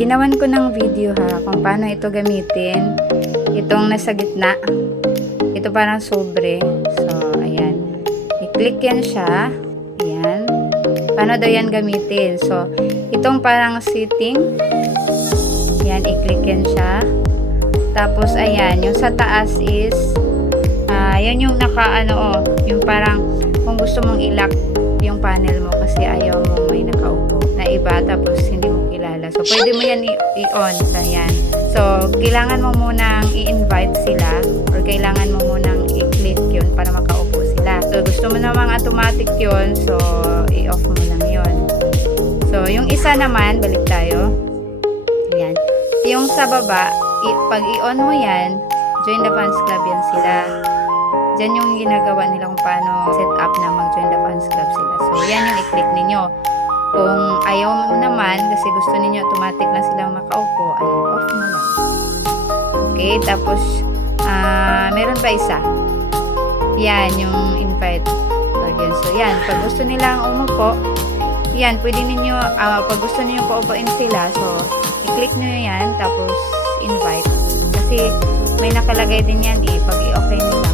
ginawan ko ng video ha, kung paano ito gamitin. Itong nasa gitna. Ito parang sobre. So, ayan. I-click yan siya. Ayan. Paano daw yan gamitin? So, itong parang setting. Ayan, i-click yan siya. Tapos, ayan. Yung sa taas is, yan yung yung parang, kung gusto mong i-lock yung panel mo kasi ayaw mo may nakaupo na iba tapos hindi mo kilala. So, pwede mo yan i-on. So, yan. So, kailangan mo munang i-invite sila or kailangan mo munang i-click yun para makaupo sila. So, gusto mo namang automatic yun. So, i-off mo lang yun. So, yung isa naman, balik tayo. Yan. Yung sa baba, pag i-on mo yan, join the fans club yan sila. Diyan yung ginagawa nila kung paano set up na mag-join the fans club sila. So, yan yung i-click ninyo. Kung ayaw mo naman, kasi gusto ninyo automatic na silang makaupo, ayun, off mo lang. Okay, tapos, meron pa isa. Yan, yung invite. So, yan, pag gusto nilang umupo, yan, pwede ninyo, pag gusto ninyo paupuin sila, so, i-click nyo yan, tapos invite. Kasi, may nakalagay din yan, pag i-okay nila,